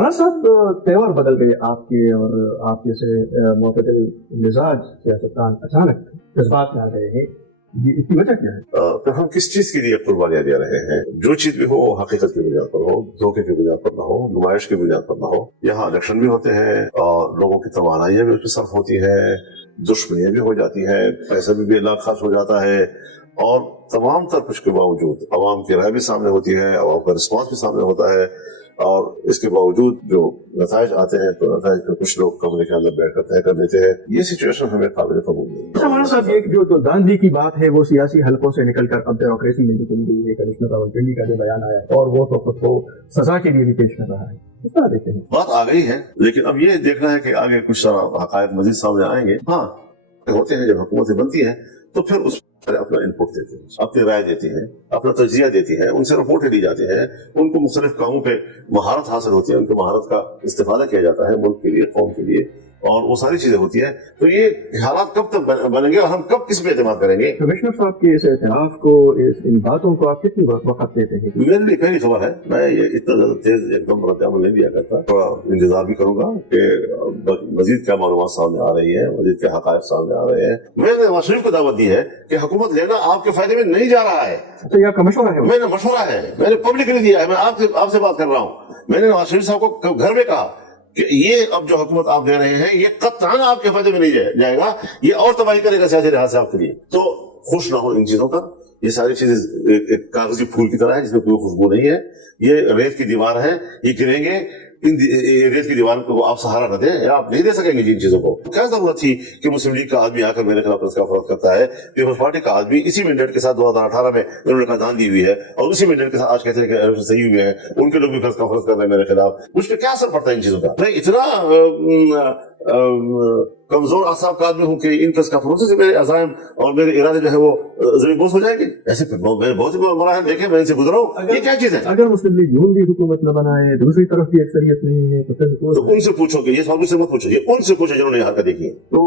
राणा साहब, त्योहार बदल गए आपके, और आप जैसे मुतदिल मिजाज सियासतदान अचानक जज्बात में आ गए हैं, ये इसकी वजह क्या है? तो हम किस चीज के लिए कुर्बानियां दे रहे हैं? जो चीज भी हो हकीकत की बुनियाद पर हो, धोखे की बुनियाद पर ना हो, नुमाइश की बुनियाद पर ना हो। यहाँ इलेक्शन भी होते हैं और लोगों की तवानाइयां भी उसमें सर्फ होती है, दुश्मनियां भी हो जाती है, पैसा भी बेलाख खर्च हो जाता है, और तमाम तर कुछ के बावजूद अवाम की राय भी सामने होती है, अवाम का रिस्पॉन्स भी सामने होता है, और इसके बावजूद जो नताइज आते हैं तो नताइज को कुछ लोग कमरे के अंदर बैठ कर तय कर देते हैं। ये सिचुएशन हमें काबिल कबूल नहीं है। राणा साहब, ये जो दांधी की बात है वो सियासी हलकों से निकलकर अब डेमोक्रेसी में भी चली गई है। कमिश्नर रावलपिंडी का जो बयान आया और वो तो खुद को सजा के लिए भी पेश कर रहा है, किस तरह देखते हैं? बात आ गई है, लेकिन अब ये देखना है कि आगे कुछ सारा हकायक मजीद सामने आएंगे। हाँ, होते हैं जब हुकूमतें बनती है तो फिर उस अपना इनपुट देती है, अपनी राय देती है, अपना तजिया देती है, उनसे रिपोर्टें ली जाती है, उनको मुख्तलिफ कामों पे महारत हासिल होती है, उनकी महारत का इस्तेफादा किया जाता है मुल्क के लिए, कौम के लिए, और वो सारी चीजें होती है। तो ये हालात कब तक बनेंगे और हम कब किस पे एतमाद करेंगे? कमिश्नर साहब के इस एतराफ को, इन बातों को आप कितनी वक्त देते हैं? मेरे लिए पहली खबर है, मैं ये इतना ज्यादा तेज एकदम रद्द-ए-अमल नहीं दिया करता, थोड़ा इंतजार भी करूंगा कि मजीद क्या मालूमात सामने आ रही है, मजीद क्या हकायक सामने आ रहे हैं। मैंने नवाज शरीफ को दावत दी है कि हुकूमत लेना आपके फायदे में नहीं जा रहा है। अच्छा, ये आपका मशवरा है? मैंने मशवरा है, मैंने पब्लिकली दिया है, मैं आपसे बात कर रहा हूँ। मैंने नवाज शरीफ साहब को घर में कहा कि ये अब जो हुकूमत आप दे रहे हैं ये कतई आपके फायदे में नहीं जाएगा, ये और तबाही करेगा सियासी लिहाज से आपके लिए। तो खुश ना हो इन चीजों पर। ये सारी चीजें एक कागजी फूल की तरह है जिसमें कोई खुशबू नहीं है। ये रेत की दीवार है, ये गिरेंगे, इन रेत की दीवार को आप सहारा न दें, आप नहीं दे सकेंगे जिन चीजों को। क्या जरूरत थी कि मुस्लिम लीग का आदमी आकर मेरे खिलाफ इसका फर्ज करता है? पीपल्स पार्टी का आदमी इसी मैंडेट के साथ 2018 में उन्होंने कहा दी हुई है, और उसी मैंडेट के साथ आज कहते हैं कि इलेक्शन सही हुए हैं, उनके लोग भी फर्ज कर रहे हैं मेरे खिलाफ। मुझ पर क्या असर पड़ता है इन चीजों का? मैं इतना कमजोर आसाब का आदमी हूँ कि इन फरों से मेरे अज़ाइम और मेरे इरादे जो है वो ज़मीन बोझ हो जाएंगे। ऐसे मैंने बहुत ही मराहल देखे, मैं इनसे गुजरा हूँ। ये क्या चीज है? अगर मुस्लिम लीग यूं भी हुकूमत न बनाए, दूसरी तरफ की अक्सरियत नहीं है, तो उनसे पूछो कि ये सवाल मुझसे मत पूछो, ये उनसे पूछो जिन्होंने यहाँ का देखी है। तो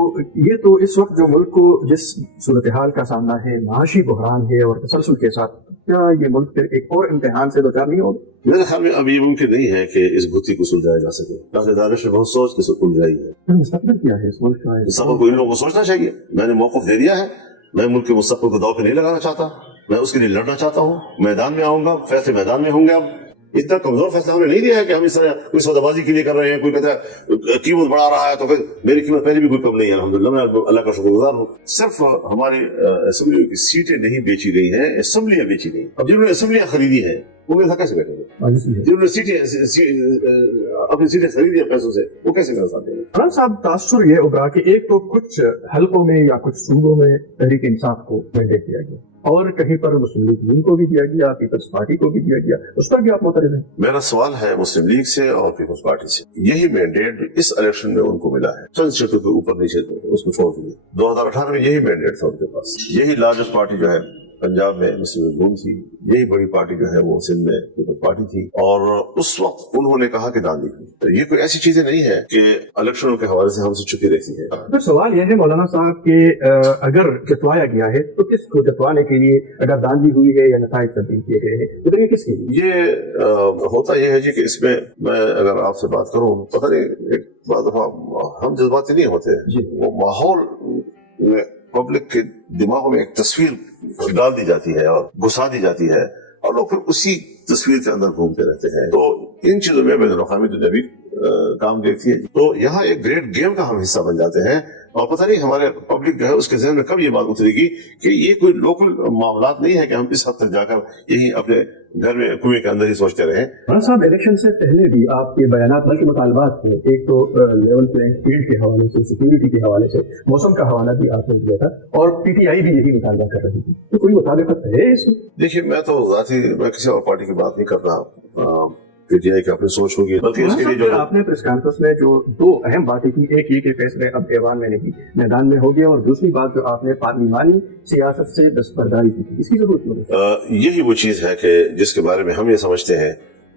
ये तो इस वक्त जो मुल्क को जिस सूरत हाल का सामना है, माशी बहरान है और तसलसल के साथ, क्या ये मुल्क फिर एक और इम्तिहान से दो चार नहीं होगा? मेरे ख्याल में अब ये मुमकिन नहीं है कि इस गुत्थी को सुलझाया जा सके। दानिश ने बहुत सोच के सुलझाई है। मुस्तकबिल क्या है इस मुल्क का? मुस्तकबिल को इन लोगों को सोचना चाहिए। मैंने मौक़िफ़ दे दिया है, मैं मुल्क के मुस्तकबिल को दांव पे नहीं लगाना चाहता, मैं उसके लिए लड़ना चाहता हूँ, मैदान में आऊंगा, फैसले मैदान में होंगे। अब इतना कमजोर फैसला हमने नहीं दिया है कि हम इस तरह कोई सौदाबाजी के लिए कर रहे हैं। कोई कहता है कीमत बढ़ा रहा है तो फिर मेरी कीमत पहले भी कोई कम नहीं है, अल्हम्दुलिल्लाह, मैं अल्लाह का शुक्रगुजार हूँ। सिर्फ हमारी असेंबली की सीटें नहीं बेची गई हैं, असेंबलियां बेची गई। अब जिन्होंने असेंबलियां खरीदी है वो मेरे साथ कैसे बैठेंगे? जिन्होंने अपनी सीटें खरीदी है पैसों से, वो कैसे मेरे साथ देंगे? राणा साहब, तासुर ये उभरा कि एक तो कुछ हलकों में या कुछ सूबों में तहरीक इंसाफ को मैंडेट दिया गया, और कहीं पर मुस्लिम लीग को भी दिया गया, पीपल्स पार्टी को भी दिया गया, उस पर भी आप मुतरद हैं? मेरा सवाल है मुस्लिम लीग से और पीपल्स पार्टी से, यही मैंडेट इस इलेक्शन में उनको मिला है। चंद सीटों के ऊपर नीचे उसको छोड़ दिए। 2018 में यही मैंडेट था उनके पास। यही लार्जेस्ट पार्टी जो है पंजाब में मुस्लिम लीग थी, यही बड़ी पार्टी जो है वो सिंध में पीपल्स पार्टी थी, और उस वक्त उन्होंने कहा कि दान दी। तो ये कोई ऐसी चीजें नहीं है कि इलेक्शनों के हवाले से हमसे छुपी रहती है। तो सवाल यह है मौलाना साहब कि अगर जतवाया गया है तो किसको जतवाने के लिए? अगर दान दी हुई है या नताइज तब्दील किए गए हैं, तो ये किसके लिए? ये होता यह है जी कि इसमें मैं अगर आपसे बात करूं, पता नहीं, एक दफा हम जज्बाती नहीं होते, वो माहौल में पब्लिक के दिमागों में एक तस्वीर डाल दी जाती है और घुसा दी जाती है, और लोग फिर उसी तस्वीर के अंदर घूमते रहते हैं। तो इन चीजों में बैनुल-अक़वामी दुनिया भी काम देखती है। तो यहाँ एक ग्रेट गेम का हम हिस्सा बन जाते हैं, और पता नहीं हमारे पब्लिक जो है उसके ज़हन में कब ये बात उतरेगी कि ये कोई लोकल मामलात नहीं है कि हम इस हद तक जाकर यही अपने घर में कुएं के अंदर ही सोचते रहे। राणा साहब, इलेक्शन से पहले भी आपके बयानात बल्कि मुतालबात थे, एक तो लेवल प्लेइंग फील्ड के हवाले से, सिक्योरिटी के हवाले से, मौसम का हवाला भी आपने दिया था, और पीटीआई भी यही मुतालबा कर रही थी। तो कोई मुताबिकत है इसमें? देखिए, मैं किसी और पार्टी की बात नहीं कर रहा, पीटीआई की अपनी सोच होगी, बल्कि इसके लिए जो आपने प्रेस कॉन्फ्रेंस में जो दो अहम बातें की, एक ये कि फैसले अब ऐवान में नहीं मैदान में हो गया, और दूसरी बात जो आपने पार्लिमानी सियासत से दस्तबरदारी की थी, इसकी जरूरत नहीं? यही वो चीज है कि जिसके बारे में हम ये समझते हैं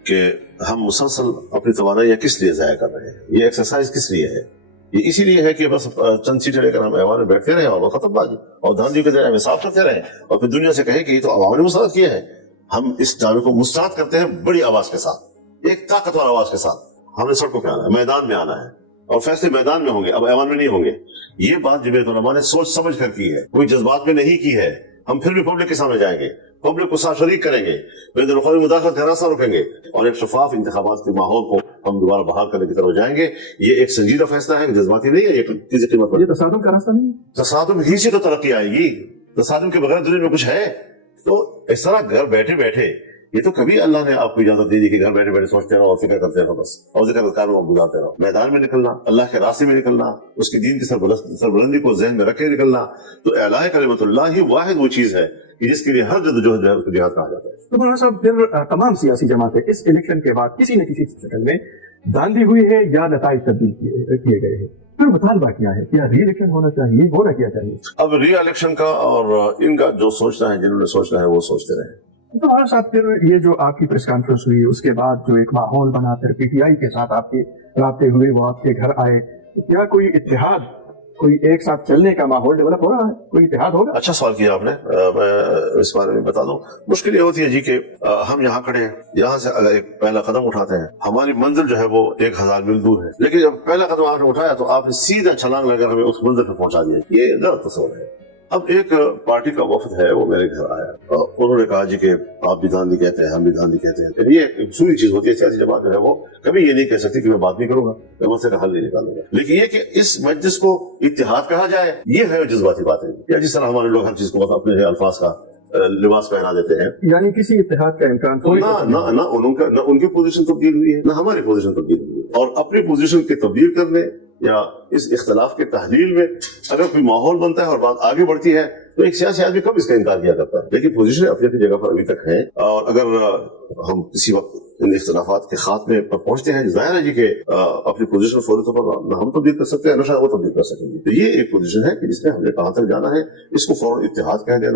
कि हम मुसलसल अपनी तवानाइयां किस लिए जाया कर रहे हैं, ये एक्सरसाइज किस लिए है। ये इसीलिए है कि बस चंद सीटें लेकर हम ऐवान में बैठते रहे और खतरबाजी और धांधली के जरिए हमें साफ करते रहे, और फिर दुनिया से कहे कि ये तो अवाम ने मुस्तरद किए हैं। हम इस दावे को मुस्तरद करते हैं बड़ी आवाज के साथ, एक ताकतवर आवाज के साथ। हमने सड़कों पे आना है, मैदान में आना है, और फैसले मैदान में होंगे, अब ऐवान में नहीं होंगे। ये बात जमीयत उलमा ने सोच समझ कर की है, कोई जज्बात में नहीं की है। हम फिर भी पब्लिक के सामने जाएंगे, पब्लिक को साथ शरीक करेंगे, बैनुल-अक़वामी मुदाखलत का रास्ता रुकेंगे, और एक शफाफ इंतखाबात के माहौल को हम दोबारा बहाल करने की तरफ जाएंगे। ये एक संजीदा फैसला है, जज्बाती नहीं है, ये किसी कीमत पर। ये तसादुम का रास्ता नहीं है। तसादुम ही से तो तरक्की आएगी, तसादुम के बगैर दुनिया में कुछ है? तो इस तरह घर बैठे बैठे, ये तो कभी अल्लाह ने आपको इजाजत दी कि घर बैठे बैठे सोचते रहो और फिक्र करते रहो बस, और जिक्र अज़कार में गुजारते रहो। मैदान में निकलना, अल्लाह के रास्ते में निकलना, उसकी दीन की सरबुलंदी को ज़हन में रखे निकलना, तो एलाए कलिमतुल्लाह ही वाहिद वो चीज है कि जिसके लिए हर जद्दोजहद जो है उसको जिहाद कहा जाता है। तो मौलाना साहब, फिर तमाम सियासी जमातें इस इलेक्शन के बाद किसी न किसी शक्ल में दांधी हुई है या नताइज तब्दील किए गए हैं, फिर मुतालबा क्या है? क्या री इलेक्शन होना चाहिए, होना क्या चाहिए? अब री इलेक्शन का और इनका जो सोचना है, जिन्होंने सोचना है वो सोचते रहे। तो हमारे साथ फिर ये जो आपकी प्रेस कॉन्फ्रेंस हुई, उसके बाद जो एक माहौल बना, फिर पीटीआई के साथ आपके राब्ते हुए, वो आपके घर आए, तो क्या कोई इत्तेहाद, कोई एक साथ चलने का माहौल डेवलप हो रहा है? कोई इत्तेहाद होगा? अच्छा सवाल किया आपने। मैं इस बारे में बता दूं, मुश्किल ये होती है जी कि हम यहाँ खड़े हैं, यहाँ से अगर एक पहला कदम उठाते हैं, हमारी मंजिल जो है वो 1000 मील दूर है, लेकिन जब पहला कदम आपने उठाया तो आपने सीधा छलांग लगाकर हमें उस मंजिल पर पहुंचा दिया। ये गलत तस्वीर है। अब एक पार्टी का वफद है, वो मेरे घर आया, उन्होंने कहा जी कि आप भी दांधी कहते हैं, हम भी दांधी कहते हैं। ये एक सूरी चीज होती है, सियासी जमात जो है वो कभी ये नहीं कह सकती कि मैं बात नहीं करूंगा, मैं मसले का हल नहीं निकालूंगा। लेकिन ये कि इस मजलिस को इत्तेहाद कहा जाए, ये है जज्बाती बातें, या जिस तरह हमारे लोग हर चीज को अपने अल्फाज का लिबास पहना देते हैं, यानी किसी इत्तेहाद का इम्कान ना उनकी पोजीशन तब्दील हुई है, ना हमारी पोजीशन तब्दील हुई है। और अपनी पोजीशन की तब्दील करने या इस इख्तलाफ के तहलील में अगर कोई माहौल बनता है और बात आगे बढ़ती है, तो एक सियासी आदमी कब इसका इनकार किया करता है। लेकिन पोजीशन अपनी अपनी जगह पर अभी तक है, और अगर हम किसी वक्त इन इख्तलाफात के खात्मे पर पहुंचते हैं, जाहिर है जी कि अपनी पोजीशन फौरी तौर पर न हम तब्दील कर सकते हैं, न शायद वो तब्दील कर सकेंगे। तो ये एक पोजीशन है कि जिसमें हमने कहां तक जाना है, इसको फौरन इत्तेहाद कह देना